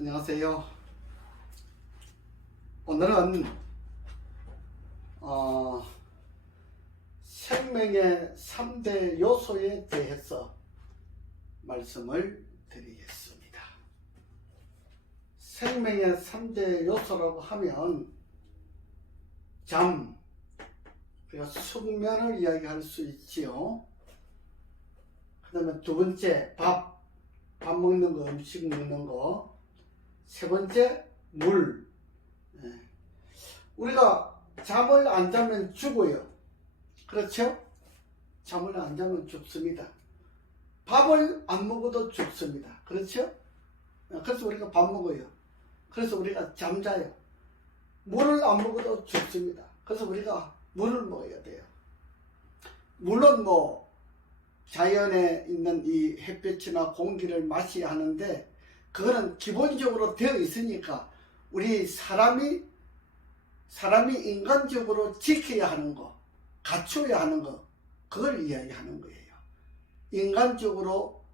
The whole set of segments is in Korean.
안녕하세요. 오늘은 생명의 3대 요소에 대해서 말씀을 드리겠습니다. 생명의 3대 요소라고 하면 잠, 그리고 숙면을 이야기할 수 있지요. 그 다음에 두 번째 밥 먹는 거, 음식 먹는 거. 세 번째 물. 우리가 잠을 안 자면 죽어요. 그렇죠? 잠을 안 자면 죽습니다. 밥을 안 먹어도 죽습니다. 그렇죠? 그래서 우리가 밥 먹어요. 그래서 우리가 잠자요. 물을 안 먹어도 죽습니다. 그래서 우리가 물을 먹어야 돼요. 물론 자연에 있는 이 햇볕이나 공기를 마셔야 하는데, 그거는 기본적으로 되어 있으니까 우리 사람이 인간적으로 지켜야 하는 거, 갖춰야 하는 거, 그걸 이야기하는 거예요. 인간적으로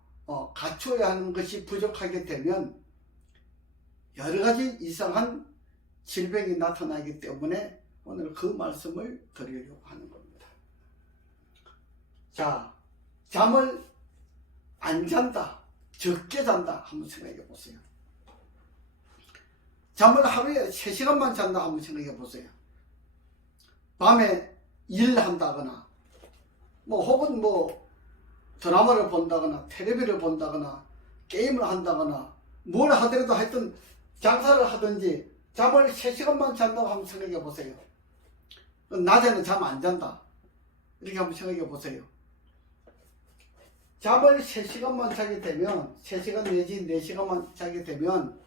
갖춰야 하는 것이 부족하게 되면 여러 가지 이상한 질병이 나타나기 때문에 오늘 그 말씀을 드리려고 하는 겁니다. 자, 잠을 안 잔다, 적게 잔다 한번 생각해 보세요. 잠을 하루에 3시간만 잔다 한번 생각해 보세요. 밤에 일한다거나 혹은 드라마를 본다거나 텔레비를 본다거나 게임을 한다거나 뭘 하더라도 하여튼 장사를 하든지 잠을 3시간만 잔다고 한번 생각해 보세요. 낮에는 잠 안 잔다 이렇게 한번 생각해 보세요. 잠을 3시간만 자게 되면, 3시간 내지 4시간만 자게 되면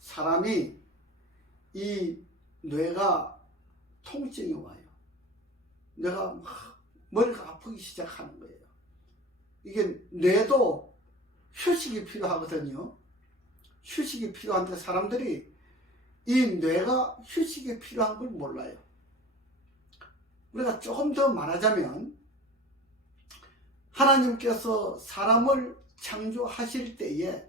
사람이 이 뇌가 통증이 와요. 뇌가 막 머리가 아프기 시작하는 거예요. 이게 뇌도 휴식이 필요하거든요. 휴식이 필요한데 사람들이 이 뇌가 휴식이 필요한 걸 몰라요. 우리가 조금 더 말하자면 하나님께서 사람을 창조하실 때에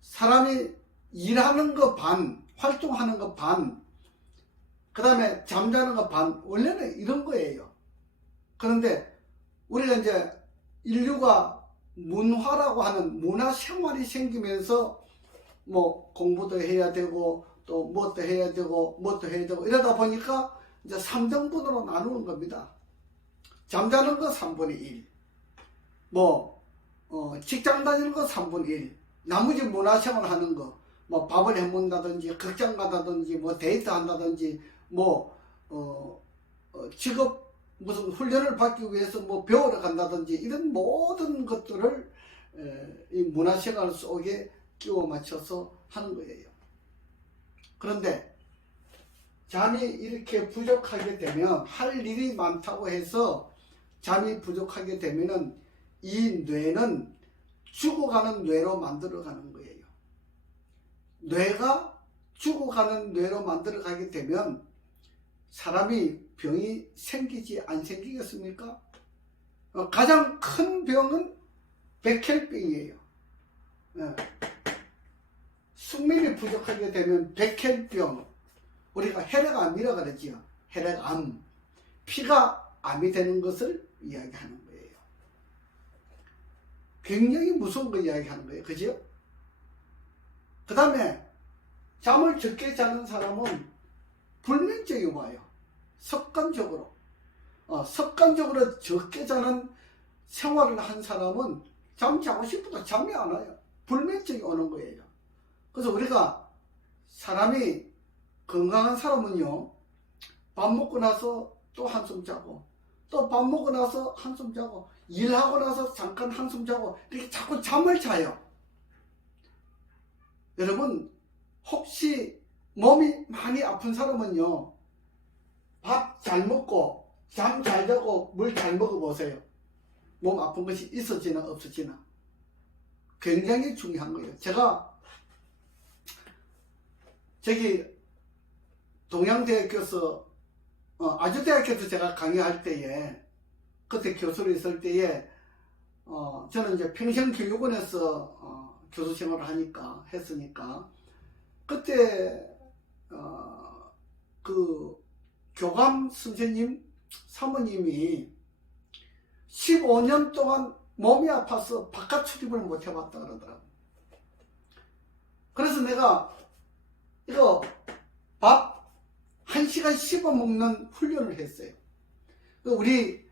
사람이 일하는 거 반, 활동하는 거 반, 그 다음에 잠자는 거 반, 원래는 이런 거예요. 그런데 우리가 이제 인류가 문화라고 하는 문화 생활이 생기면서 공부도 해야 되고 또 뭣도 해야 되고 뭣도 해야 되고 이러다 보니까 이제 3등분으로 나누는 겁니다. 잠자는 거 3분의 1, 직장 다니는 거 3분의 1, 나머지 문화생활 하는 거, 밥을 해먹는다든지, 극장 가다든지, 데이트 한다든지, 직업, 무슨 훈련을 받기 위해서 배우러 간다든지, 이런 모든 것들을 이 문화생활 속에 끼워 맞춰서 하는 거예요. 그런데 잠이 이렇게 부족하게 되면, 할 일이 많다고 해서 잠이 부족하게 되면은 이 뇌는 죽어가는 뇌로 만들어가는 거예요. 뇌가 죽어가는 뇌로 만들어가게 되면 사람이 병이 생기지 안 생기겠습니까? 가장 큰 병은 백혈병이에요. 숙면이 부족하게 되면 백혈병, 우리가 혈액암이라고 그러지요. 혈액암, 피가 암이 되는 것을 이야기하는 거예요. 굉장히 무서운 거 이야기하는 거예요. 그죠? 그 다음에 잠을 적게 자는 사람은 불면증이 와요. 습관적으로 적게 자는 생활을 한 사람은 잠 자고 싶어도 잠이 안 와요. 불면증이 오는 거예요. 그래서 우리가 사람이 건강한 사람은요, 밥 먹고 나서 또 한숨 자고, 또 밥 먹고 나서 한숨 자고, 일하고 나서 잠깐 한숨 자고, 이렇게 자꾸 잠을 자요. 여러분, 혹시 몸이 많이 아픈 사람은요, 밥 잘 먹고 잠 잘 자고 물 잘 먹어보세요. 몸 아픈 것이 있어지나 없어지나. 굉장히 중요한 거예요. 제가 동양대학교에서 아주대학교에서 제가 강의할 때에, 그때 교수로 있을 때에 저는 이제 평생교육원에서 교수 생활을 했으니까 그때 그 교감 선생님 사모님이 15년 동안 몸이 아파서 바깥 출입을 못 해봤다 그러더라고. 그래서 내가 이거 밥 1시간 씹어 먹는 훈련을 했어요. 우리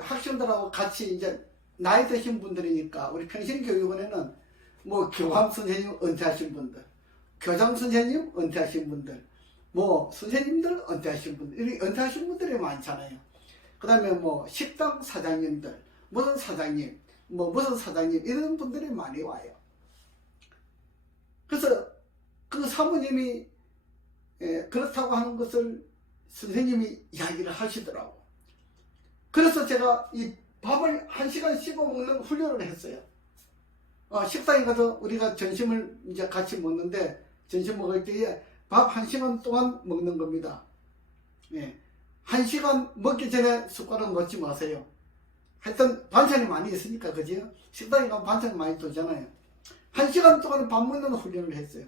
학생들하고 같이 이제 나이 드신 분들이니까 우리 평신교육원에는 뭐 교감 선생님 은퇴하신 분들, 교장 선생님 은퇴하신 분들, 뭐 선생님들 은퇴하신 분들, 이렇게 은퇴하신 분들이 많잖아요. 그 다음에 뭐 식당 사장님들, 무슨 사장님, 뭐 무슨 사장님 이런 분들이 많이 와요. 그래서 그 사모님이 그렇다고 하는 것을 선생님이 이야기를 하시더라고. 그래서 제가 이 밥을 1시간 씹어 먹는 훈련을 했어요. 식당에 가서 우리가 점심을 이제 같이 먹는데 점심 먹을 때에 밥 1시간 동안 먹는 겁니다. 1시간 먹기 전에 숟가락 놓지 마세요. 하여튼 반찬이 많이 있으니까, 그죠? 식당에 가면 반찬이 많이 도잖아요. 1시간 동안 밥 먹는 훈련을 했어요.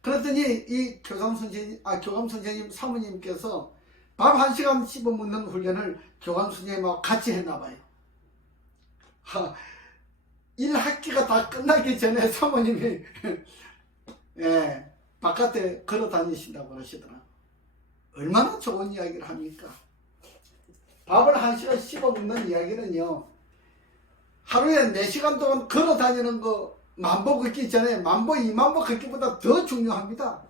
그랬더니 이 교감 선생님 사모님께서 밥 1시간 씹어 먹는 훈련을 교감 선생님하고 같이 했나 봐요. 1학기가 다 끝나기 전에 사모님이 바깥에 걸어 다니신다고 그러시더라고요. 얼마나 좋은 이야기를 합니까? 밥을 1시간 씹어 먹는 이야기는요, 하루에 4시간 동안 걸어 다니는 거 만보 걷기 전에 10,000보, 20,000보 걷기보다 더 중요합니다.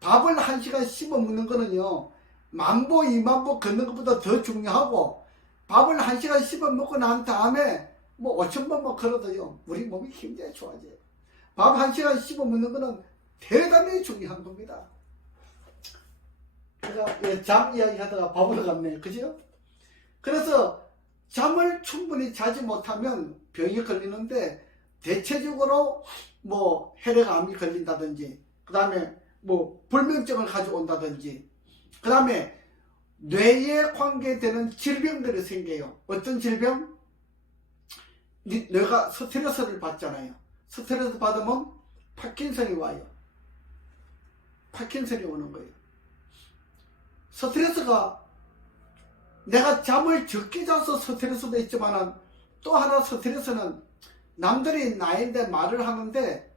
밥을 1시간 씹어 먹는 거는요, 10,000보, 20,000보 걷는 것보다 더 중요하고, 밥을 1시간 씹어 먹고 난 다음에 뭐 5,000번 뭐 걸어도요, 우리 몸이 굉장히 좋아져요. 밥 1시간 씹어 먹는 거는 대단히 중요한 겁니다. 제가 잠 이야기 하다가 밥으로 갔네, 그죠? 그래서 잠을 충분히 자지 못하면 병이 걸리는데, 대체적으로 뭐 혈액암이 걸린다든지, 그 다음에 뭐 불면증을 가져온다든지, 그 다음에 뇌에 관계되는 질병들이 생겨요. 어떤 질병? 뇌가 스트레스를 받잖아요. 스트레스 받으면 파킨슨이 와요. 파킨슨이 오는 거예요. 스트레스가, 내가 잠을 적게 자서 스트레스도 있지만 또 하나 스트레스는 남들이 나인데 말을 하는데,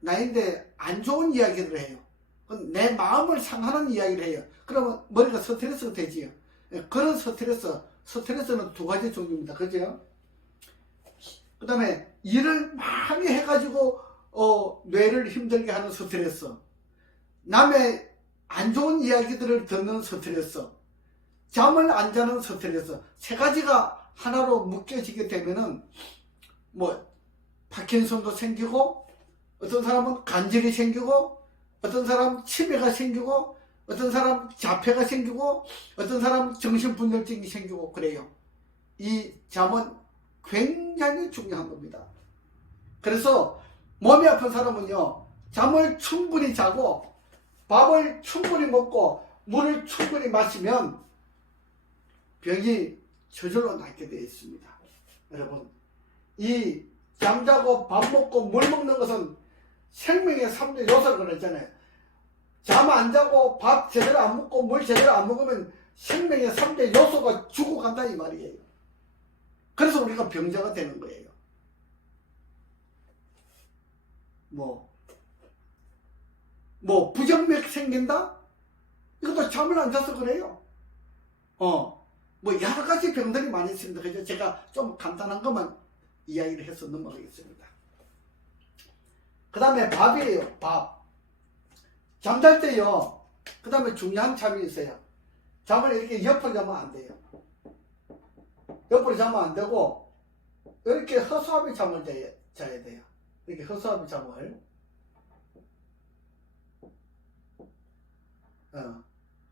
나인데 안 좋은 이야기를 해요. 내 마음을 상하는 이야기를 해요. 그러면 머리가 스트레스가 되지요. 그런 스트레스는 두 가지 종류입니다. 그죠? 그 다음에 일을 많이 해가지고 뇌를 힘들게 하는 스트레스, 남의 안 좋은 이야기들을 듣는 스트레스, 잠을 안 자는 스트레스, 세 가지가 하나로 묶여지게 되면은 뭐 파킨슨도 생기고, 어떤 사람은 간질이 생기고, 어떤 사람은 치매가 생기고, 어떤 사람은 자폐가 생기고, 어떤 사람은 정신분열증이 생기고 그래요. 이 잠은 굉장히 중요한 겁니다. 그래서 몸이 아픈 사람은요, 잠을 충분히 자고 밥을 충분히 먹고 물을 충분히 마시면 병이 저절로 낫게 되어 있습니다. 여러분, 이 잠자고 밥 먹고 물 먹는 것은 생명의 3대 요소라고 그랬잖아요. 잠 안 자고 밥 제대로 안 먹고 물 제대로 안 먹으면 생명의 3대 요소가 죽어간다 이 말이에요. 그래서 우리가 병자가 되는 거예요. 뭐 부정맥 생긴다? 이것도 잠을 안 자서 그래요. 뭐 여러 가지 병들이 많이 있습니다. 그래서 제가 좀 간단한 것만 이야기를 해서 넘어가겠습니다. 그 다음에 밥이에요. 밥. 잠잘 때요, 그 다음에 중요한 잠이 있어요. 잠을 이렇게 옆으로 자면 안 돼요. 옆으로 자면 안 되고, 이렇게 허수아비 잠을 자야 돼요. 이렇게 허수아비 잠을.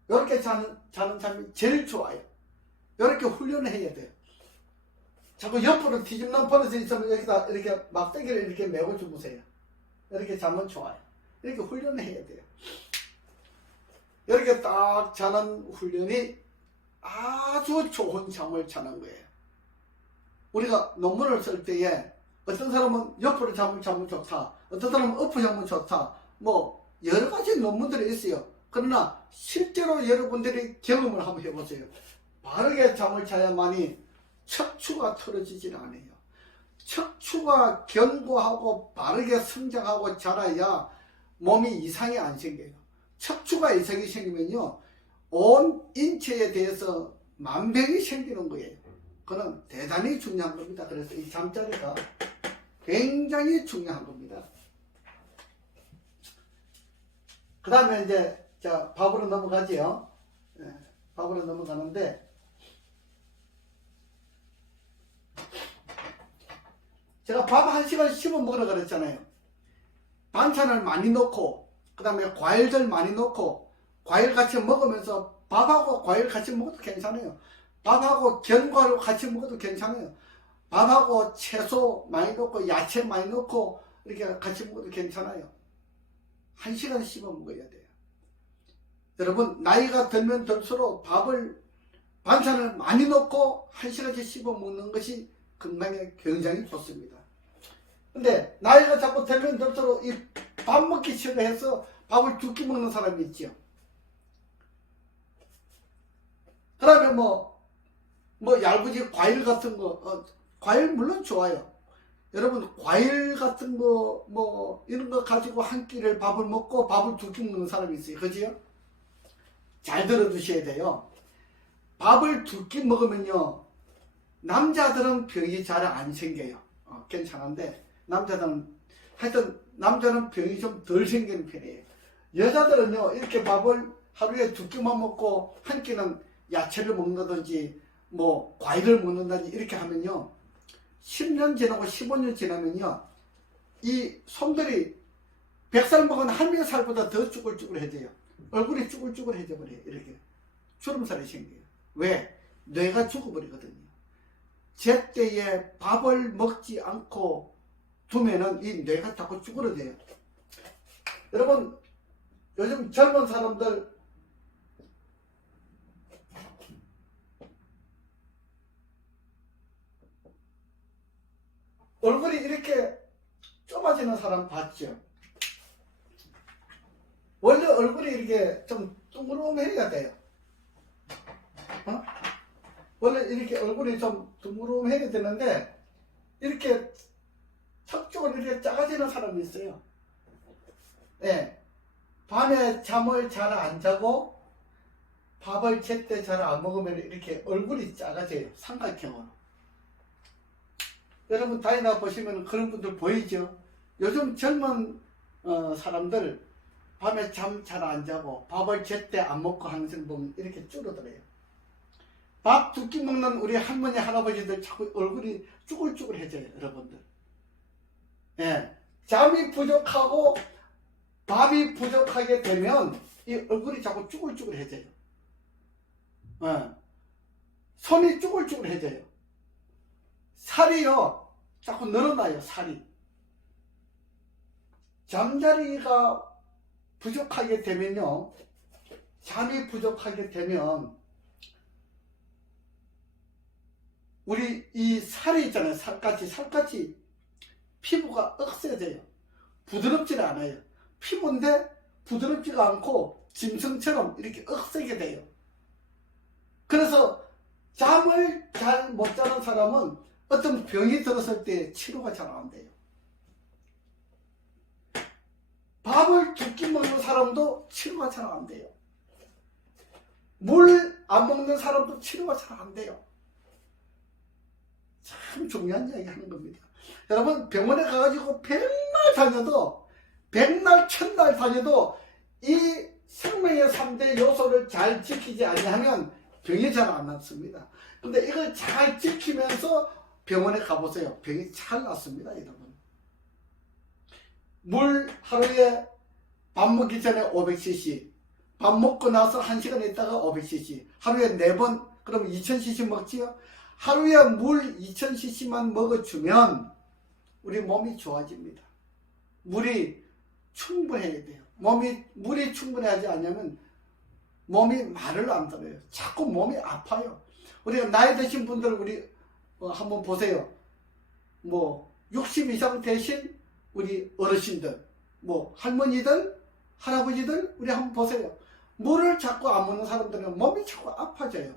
이렇게 자는 잠이 제일 좋아요. 이렇게 훈련을 해야 돼요. 자꾸 옆으로 뒤집는 버릇이 있으면 여기다 이렇게 막대기를 이렇게 메고 주무세요. 이렇게 자면 좋아요. 이렇게 훈련을 해야 돼요. 이렇게 딱 자는 훈련이 아주 좋은 잠을 자는 거예요. 우리가 논문을 쓸 때에 어떤 사람은 옆으로 잡으면 좋다. 어떤 사람은 엎어 잡으면 좋다. 뭐 여러 가지 논문들이 있어요. 그러나 실제로 여러분들이 경험을 한번 해보세요. 바르게 잠을 자야만이 척추가 틀어지질 않아요. 척추가 견고하고 바르게 성장하고 자라야 몸이 이상이 안 생겨요. 척추가 이상이 생기면요, 온 인체에 대해서 만병이 생기는 거예요. 그건 대단히 중요한 겁니다. 그래서 이 잠자리가 굉장히 중요한 겁니다. 그 다음에 이제 자 밥으로 넘어가지요. 밥으로 넘어가는데, 제가 밥 1시간 씹어 먹으라 그랬잖아요. 반찬을 많이 넣고, 그 다음에 과일들 많이 넣고, 과일 같이 먹으면서 밥하고 과일 같이 먹어도 괜찮아요. 밥하고 견과류 같이 먹어도 괜찮아요. 밥하고 채소 많이 넣고 야채 많이 넣고 이렇게 같이 먹어도 괜찮아요. 1시간 씹어 먹어야 돼요. 여러분, 나이가 들면 들수록 반찬을 많이 넣고 1시간씩 씹어 먹는 것이 건강에 굉장히 좋습니다. 근데 나이가 자꾸 들면 들수록 이 밥 먹기 싫어해서 밥을 2끼 먹는 사람이 있죠. 그 다음에 뭐 얇은지 과일 같은 거, 과일 물론 좋아요. 여러분, 과일 같은 거 뭐 이런 거 가지고 한 끼를 밥을 먹고 밥을 2끼 먹는 사람이 있어요. 그지요? 잘 들어두셔야 돼요. 밥을 2끼 먹으면요, 남자들은 병이 잘 안 생겨요. 괜찮은데 남자는 병이 좀 덜 생기는 편이에요. 여자들은요, 이렇게 밥을 하루에 2끼만 먹고 한 끼는 야채를 먹는다든지 뭐 과일을 먹는다든지 이렇게 하면요, 10년 지나고 15년 지나면요, 이 손들이 100살 먹은 할머니 살보다 더 쭈글쭈글해져요. 얼굴이 쭈글쭈글해져 버려요. 이렇게 주름살이 생겨요. 왜? 뇌가 죽어버리거든요. 제때에 밥을 먹지 않고 두면은 이 뇌가 자꾸 쭈그러져요. 여러분, 요즘 젊은 사람들 얼굴이 이렇게 좁아지는 사람 봤죠? 원래 얼굴이 이렇게 좀 둥그름해야 돼요. 원래 이렇게 얼굴이 좀 둥그름해야 되는데 이렇게 턱 쪽으로 이렇게 작아지는 사람이 있어요. 네. 밤에 잠을 잘 안 자고 밥을 제때 잘 안 먹으면 이렇게 얼굴이 작아져요. 삼각형으로. 여러분 다니다 보시면 그런 분들 보이죠? 요즘 젊은 사람들 밤에 잠 잘 안 자고 밥을 제때 안 먹고 하는 걸 보면 이렇게 줄어들어요. 밥 2끼 먹는 우리 할머니 할아버지들 자꾸 얼굴이 쭈글쭈글해져요. 여러분들. 예, 잠이 부족하고 밥이 부족하게 되면 이 얼굴이 자꾸 쭈글쭈글해져요. 예, 손이 쭈글쭈글해져요. 살이요 자꾸 늘어나요. 살이. 잠자리가 부족하게 되면요, 잠이 부족하게 되면 우리 이 살이 있잖아요. 살갗이 피부가 억세져요. 부드럽지는 않아요. 피부인데 부드럽지가 않고 짐승처럼 이렇게 억세게 돼요. 그래서 잠을 잘 못 자는 사람은 어떤 병이 들었을 때 치료가 잘 안 돼요. 밥을 2끼 먹는 사람도 치료가 잘 안 돼요. 물 안 먹는 사람도 치료가 잘 안 돼요. 참 중요한 이야기 하는 겁니다. 여러분, 병원에 가가지고 백날 천날 다녀도 이 생명의 3대 요소를 잘 지키지 아니하면 병이 잘 안 낫습니다. 근데 이걸 잘 지키면서 병원에 가보세요. 병이 잘 낫습니다. 여러분, 물 하루에 밥 먹기 전에 500cc, 밥 먹고 나서 1시간 있다가 500cc, 하루에 4번, 그럼 2000cc 먹지요? 하루에 물 2000cc만 먹어주면 우리 몸이 좋아집니다. 물이 충분해야 돼요. 물이 충분하지 않으면 몸이 말을 안 들어요. 자꾸 몸이 아파요. 우리가 나이 드신 분들 우리 한번 보세요. 뭐 60 이상 되신 우리 어르신들, 뭐 할머니들, 할아버지들 우리 한번 보세요. 물을 자꾸 안 먹는 사람들은 몸이 자꾸 아파져요.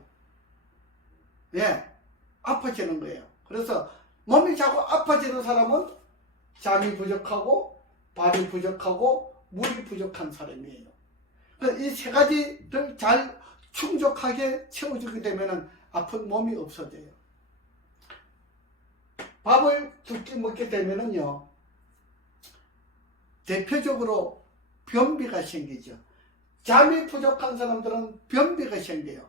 예, 아파지는 거예요. 그래서 몸이 자꾸 아파지는 사람은 잠이 부족하고 발이 부족하고 물이 부족한 사람이에요. 이 세 가지를 잘 충족하게 채워주게 되면 아픈 몸이 없어져요. 밥을 두 끼 먹게 되면은요, 대표적으로 변비가 생기죠. 잠이 부족한 사람들은 변비가 생겨요.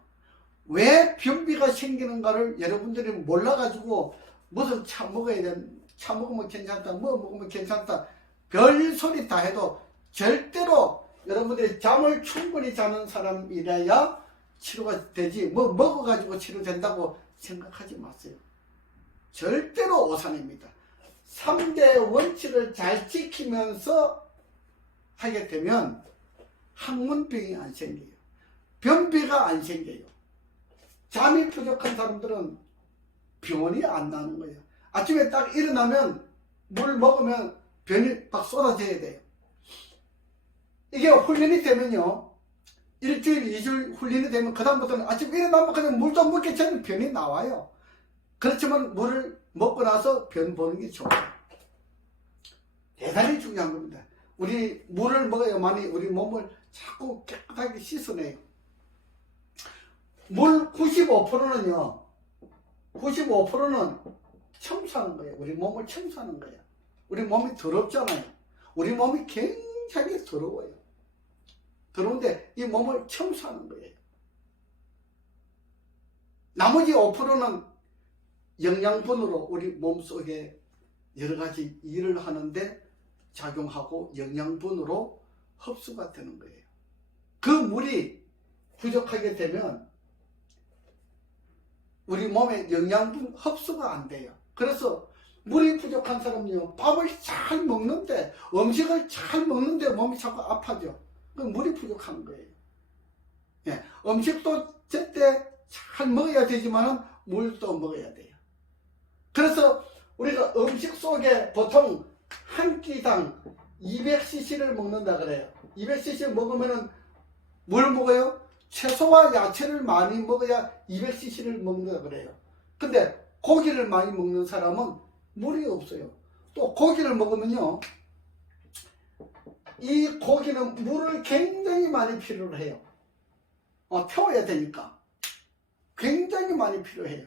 왜 변비가 생기는가를 여러분들이 몰라가지고 무슨 차 먹어야 돼, 차 먹으면 괜찮다, 뭐 먹으면 괜찮다, 별 소리 다 해도 절대로 여러분들이 잠을 충분히 자는 사람이라야 치료가 되지, 뭐 먹어가지고 치료된다고 생각하지 마세요. 절대로 오산입니다. 3대 원칙을 잘 지키면서 하게 되면 항문병이 안 생겨요. 변비가 안 생겨요. 잠이 부족한 사람들은 병원이 안 나는 거예요. 아침에 딱 일어나면 물 먹으면 변이 막 쏟아져야 돼요. 이게 훈련이 되면요, 일주일, 2주일 훈련이 되면 그다음부터는 아침에 일어나면 그냥 물도 먹기 전에 변이 나와요. 그렇지만 물을 먹고 나서 변 보는 게 좋아요. 대단히 중요한 겁니다. 우리 물을 먹어야만이 우리 몸을 자꾸 깨끗하게 씻어내요. 물 95%는요, 95%는 청소하는 거예요. 우리 몸을 청소하는 거예요. 우리 몸이 더럽잖아요. 우리 몸이 굉장히 더러워요. 더러운데 이 몸을 청소하는 거예요. 나머지 5%는 영양분으로 우리 몸속에 여러 가지 일을 하는데 작용하고 영양분으로 흡수가 되는 거예요. 그 물이 부족하게 되면 우리 몸에 영양분 흡수가 안 돼요. 그래서 물이 부족한 사람은요, 밥을 잘 먹는데, 음식을 잘 먹는데 몸이 자꾸 아파져. 그 물이 부족한 거예요. 예, 음식도 제때 잘 먹어야 되지만 물도 먹어야 돼요. 그래서 우리가 음식 속에 보통 한 끼당 200cc를 먹는다 그래요. 200cc 먹으면은 뭘 먹어요? 채소와 야채를 많이 먹어야 200cc를 먹는다 그래요. 근데 고기를 많이 먹는 사람은 물이 없어요. 또 고기를 먹으면요, 이 고기는 물을 굉장히 많이 필요로 해요. 태워야 되니까 굉장히 많이 필요해요.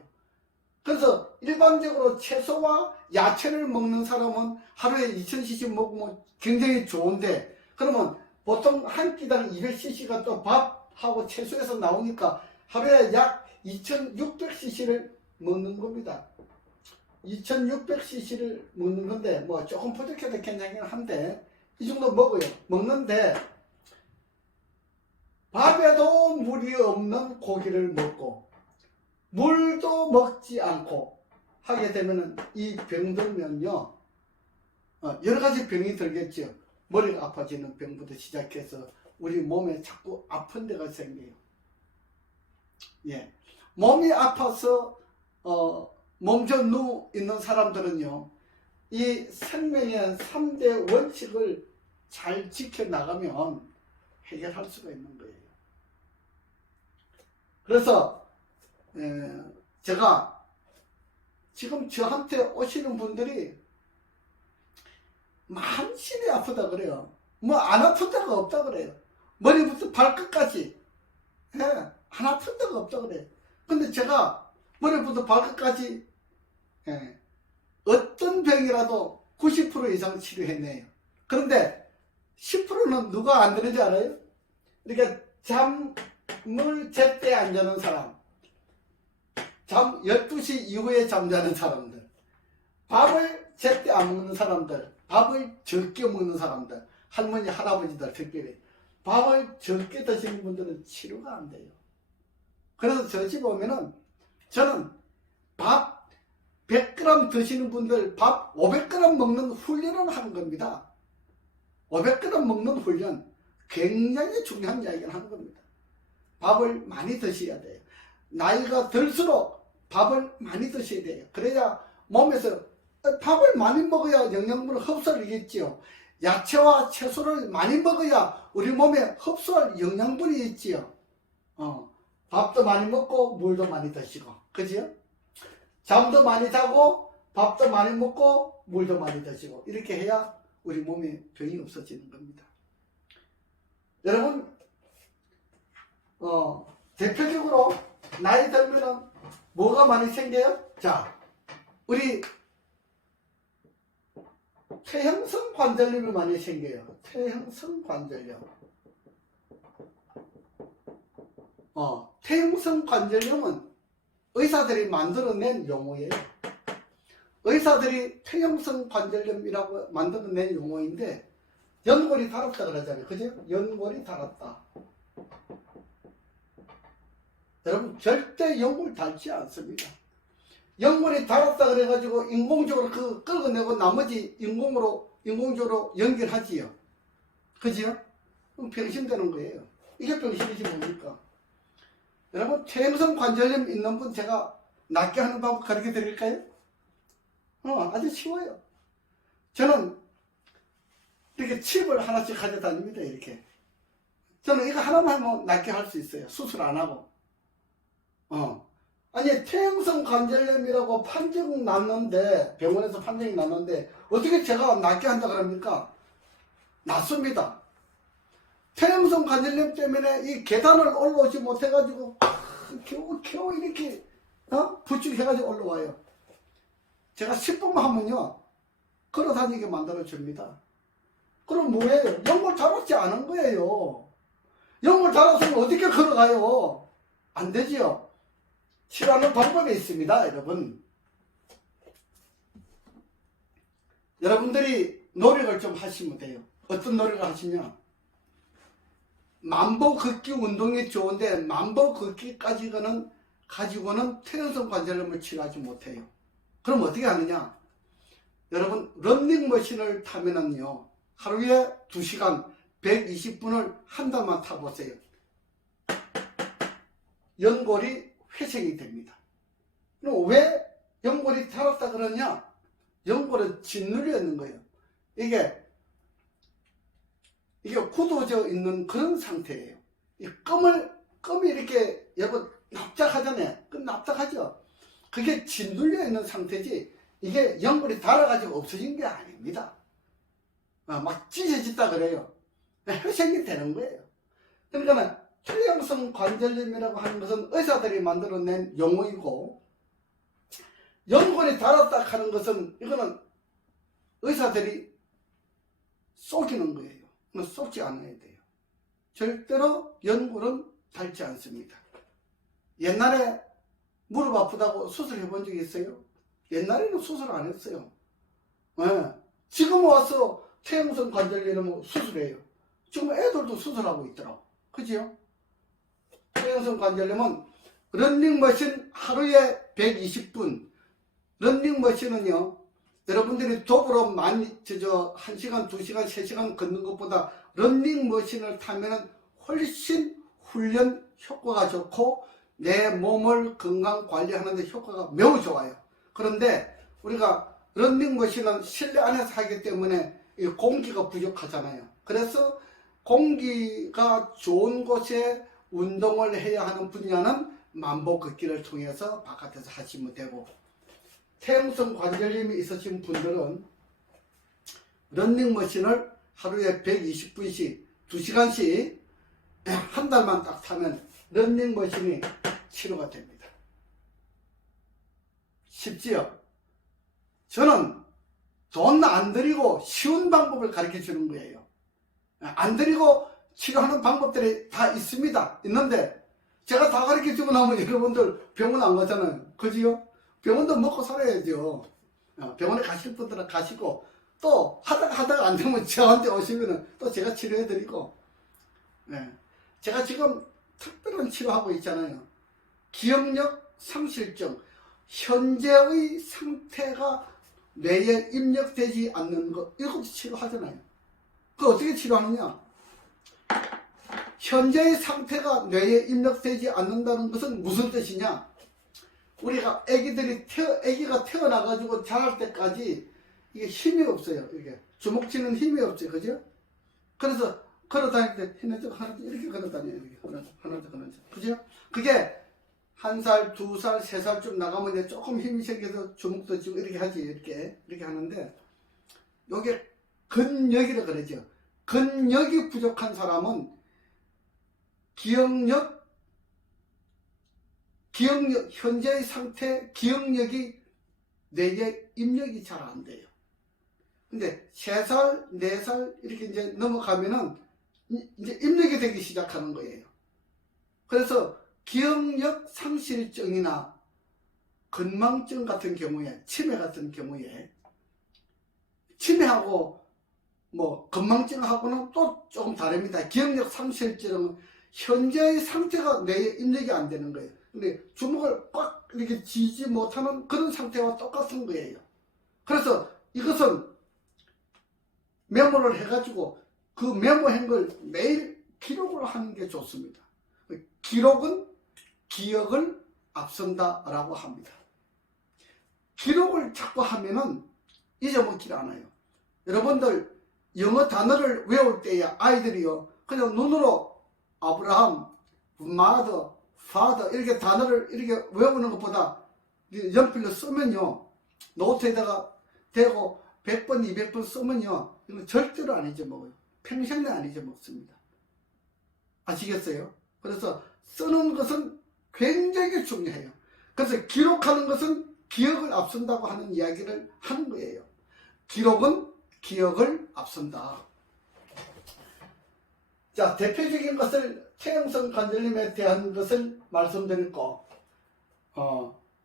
그래서 일반적으로 채소와 야채를 먹는 사람은 하루에 2000cc 먹으면 굉장히 좋은데, 그러면 보통 한 끼당 200cc가 또 밥하고 채소에서 나오니까 하루에 약 2600cc를 먹는 겁니다. 2600cc를 먹는 건데, 뭐 조금 부족해도 괜찮긴 한데 이 정도 먹어요. 먹는데 밥에도 물이 없는 고기를 먹고 물도 먹지 않고 하게 되면 이 병들면요, 여러 가지 병이 들겠죠. 머리가 아파지는 병부터 시작해서 우리 몸에 자꾸 아픈 데가 생겨요. 예, 몸이 아파서 멍져 누워 있는 사람들은요, 이 생명의 3대 원칙을 잘 지켜나가면 해결할 수가 있는 거예요. 그래서 제가 지금 저한테 오시는 분들이 만신이 아프다 그래요. 뭐 안 아픈 데가 없다 그래요. 머리부터 발끝까지, 예, 안 아픈 데가 없다 그래요. 근데 제가 머리부터 발끝까지, 예, 어떤 병이라도 90% 이상 치료해내요. 그런데 10%는 누가 안 되는지 알아요? 그러니까 잠을 제때 안 자는 사람, 12시 이후에 잠자는 사람들, 밥을 제때 안 먹는 사람들, 밥을 적게 먹는 사람들, 할머니, 할아버지들 특별히 밥을 적게 드시는 분들은 치료가 안 돼요. 그래서 저 집 오면은 저는 밥 100g 드시는 분들 밥 500g 먹는 훈련을 하는 겁니다. 500g 먹는 훈련, 굉장히 중요한 이야기를 하는 겁니다. 밥을 많이 드셔야 돼요. 나이가 들수록 밥을 많이 드셔야 돼요. 그래야 몸에서 밥을 많이 먹어야 영양분을 흡수하겠지요. 야채와 채소를 많이 먹어야 우리 몸에 흡수할 영양분이 있지요. 밥도 많이 먹고 물도 많이 드시고, 그지요? 잠도 많이 자고 밥도 많이 먹고 물도 많이 드시고, 이렇게 해야 우리 몸에 병이 없어지는 겁니다. 여러분, 대표적으로 나이 들면은 뭐가 많이 생겨요? 자, 우리 퇴행성 관절염이 많이 생겨요. 퇴행성 관절염. 퇴행성 관절염은 의사들이 만들어낸 용어예요. 의사들이 퇴행성 관절염이라고 만들어낸 용어인데, 연골이 닳았다 그러잖아요. 그죠? 연골이 닳았다. 여러분, 절대 연골 닳지 않습니다. 연골이 닳았다 그래가지고 인공적으로 끌어내고 나머지 인공적으로 연결하지요. 그지요? 그럼 병신되는 거예요. 이게 병신이지 뭡니까? 여러분, 퇴행성 관절염 있는 분 제가 낫게 하는 방법 가르쳐 드릴까요? 아주 쉬워요. 저는 이렇게 칩을 하나씩 가져다닙니다. 이렇게. 저는 이거 하나만 하면 낫게 할 수 있어요. 수술 안 하고. 아니, 퇴행성 관절염이라고 판정 났는데, 병원에서 판정이 났는데, 어떻게 제가 낫게 한다 그럽니까? 낫습니다. 퇴행성 관절염 때문에 이 계단을 올라오지 못해가지고, 겨우 이렇게, 부축해가지고 올라와요. 제가 10분만 하면요, 걸어 다니게 만들어줍니다. 그럼 뭐예요? 연골 닳았지 않은 거예요. 연골 닳았으면 어떻게 걸어가요? 안 되지요. 치료하는 방법이 있습니다, 여러분. 여러분들이 노력을 좀 하시면 돼요. 어떤 노력을 하시냐? 만보 걷기 운동이 좋은데 만보 걷기까지는 가지고는 퇴행성 관절염을 치료하지 못해요. 그럼 어떻게 하느냐? 여러분, 런닝머신을 타면은요, 하루에 2시간 120분을 한 달만 타보세요. 연골이 회생이 됩니다. 그럼 왜 연골이 닳았다 그러냐? 연골은 짓눌려 있는 거예요. 이게 굳어져 있는 그런 상태예요. 이 껌이 이렇게 여러분 납작하잖아요. 납작하죠. 그게 짓눌려 있는 상태지, 이게 연골이 닳아가지고 없어진 게 아닙니다. 막 찢어졌다 그래요. 회생이 되는 거예요. 그러니까 퇴행성 관절염이라고 하는 것은 의사들이 만들어낸 용어이고, 연골이 닳았다 하는 것은 이거는 의사들이 속이는 거예요. 속지 않아야 돼요. 절대로 연골은 닳지 않습니다. 옛날에 무릎 아프다고 수술해 본 적이 있어요? 옛날에는 수술 안 했어요. 지금 와서 퇴행성 관절염 수술해요. 지금 애들도 수술하고 있더라고. 그죠? 퇴행성 관절염은 런닝머신 하루에 120분. 런닝머신은요, 여러분들이 도보로 많이 1시간, 2시간, 3시간 걷는 것보다 런닝머신을 타면은 훨씬 훈련 효과가 좋고 내 몸을 건강 관리하는 데 효과가 매우 좋아요. 그런데 우리가 런닝머신은 실내 안에서 하기 때문에 공기가 부족하잖아요. 그래서 공기가 좋은 곳에 운동을 해야 하는 분야는 만보 걷기를 통해서 바깥에서 하시면 되고, 퇴행성 관절염이 있으신 분들은 런닝머신을 하루에 120분씩 2시간씩 한 달만 딱 타면 런닝머신이 치료가 됩니다. 쉽지요? 저는 돈 안 들이고 쉬운 방법을 가르쳐 주는 거예요. 안 들이고 치료하는 방법들이 다 있습니다. 있는데 제가 다 가르쳐 주고 나면 여러분들 병원 안 가잖아요. 그지요? 병원도 먹고 살아야죠. 병원에 가실 분들은 가시고, 또 하다가 안 되면 저한테 오시면은 또 제가 치료해 드리고, 제가 지금 특별한 치료하고 있잖아요. 기억력 상실증, 현재의 상태가 뇌에 입력되지 않는 거, 이것도 치료하잖아요. 그거 어떻게 치료하느냐? 현재의 상태가 뇌에 입력되지 않는다는 것은 무슨 뜻이냐? 우리가 아기가 태어나가지고 자랄 때까지 이게 힘이 없어요. 이게 주먹치는 힘이 없어요. 그죠? 그래서 걸어 다닐 때 하나 이렇게 걸어 다녀요. 이렇게 하나 그죠? 그게 1살, 2살, 3살쯤 나가면 이제 조금 힘이 생겨서 주먹도 쥐고 이렇게 하지. 이렇게 하는데 요게 근력이라 그러죠. 근력이 부족한 사람은 현재의 상태 기억력이 뇌에 입력이 잘 안 돼요. 근데 3살, 4살 이렇게 이제 넘어가면은 이제 입력이 되기 시작하는 거예요. 그래서 기억력 상실증이나 건망증 같은 경우에, 치매 같은 경우에, 치매하고 뭐 건망증하고는 또 조금 다릅니다. 기억력 상실증은 현재의 상태가 뇌에 입력이 안 되는 거예요. 근데 주먹을 꽉 이렇게 쥐지 못하는 그런 상태와 똑같은 거예요. 그래서 이것은 메모를 해가지고 그 메모한 걸 매일 기록을 하는 게 좋습니다. 기록은 기억을 앞선다라고 합니다. 기록을 자꾸 하면은 잊어먹질 않아요. 여러분들 영어 단어를 외울 때에 아이들이요 그냥 눈으로 아브라함, mother, father 이렇게 단어를 이렇게 외우는 것보다 연필로 쓰면요 노트에다가 대고 100번, 200번 쓰면요 이건 절대로 안 잊어먹어요. 평생에 안 잊어먹습니다. 아시겠어요? 그래서 쓰는 것은 굉장히 중요해요. 그래서 기록하는 것은 기억을 앞선다고 하는 이야기를 하는 거예요. 기록은 기억을 앞선다. 자, 대표적인 것을 퇴행성 관절염에 대한 것을 말씀드렸고,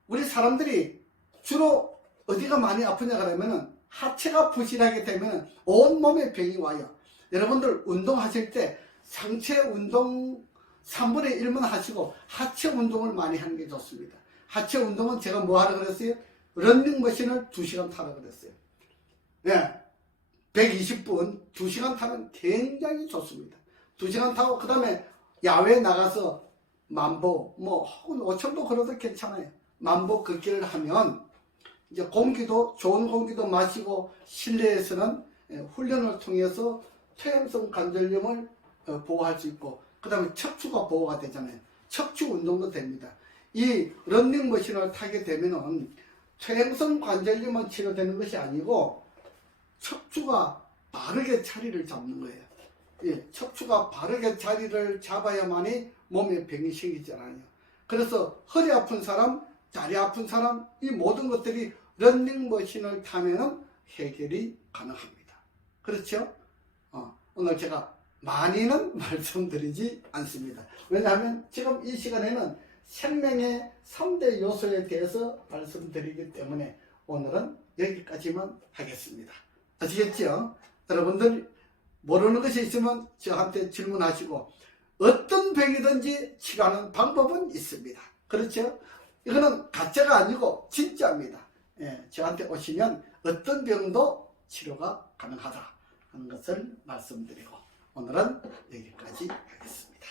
우리 사람들이 주로 어디가 많이 아프냐 그러면은 하체가 부실하게 되면 온몸에 병이 와요. 여러분들 운동하실 때 상체 운동 3분의 1만 하시고 하체 운동을 많이 하는 게 좋습니다. 하체 운동은 제가 뭐 하라 그랬어요? 런닝머신을 2시간 타라 그랬어요. 네, 120분 2시간 타면 굉장히 좋습니다. 2시간 타고 그 다음에 야외에 나가서 만보 뭐 혹은 5천보 걸어도 괜찮아요. 만보 걷기를 하면 이제 좋은 공기도 마시고 실내에서는 훈련을 통해서 퇴행성 관절염을 보호할 수 있고 그 다음에 척추가 보호가 되잖아요. 척추 운동도 됩니다. 이 런닝머신을 타게 되면은 퇴행성 관절염만 치료되는 것이 아니고 척추가 바르게 자리를 잡는 거예요. 예, 척추가 바르게 자리를 잡아야만이 몸에 병이 생기잖아요. 그래서 허리 아픈 사람, 다리 아픈 사람 이 모든 것들이 런닝머신을 타면은 해결이 가능합니다. 그렇죠? 오늘 제가 많이는 말씀드리지 않습니다. 왜냐하면 지금 이 시간에는 생명의 3대 요소에 대해서 말씀드리기 때문에 오늘은 여기까지만 하겠습니다. 아시겠죠? 여러분들 모르는 것이 있으면 저한테 질문하시고 어떤 병이든지 치료하는 방법은 있습니다. 그렇죠? 이거는 가짜가 아니고 진짜입니다. 예, 저한테 오시면 어떤 병도 치료가 가능하다 하는 것을 말씀드리고 오늘은 여기까지 하겠습니다.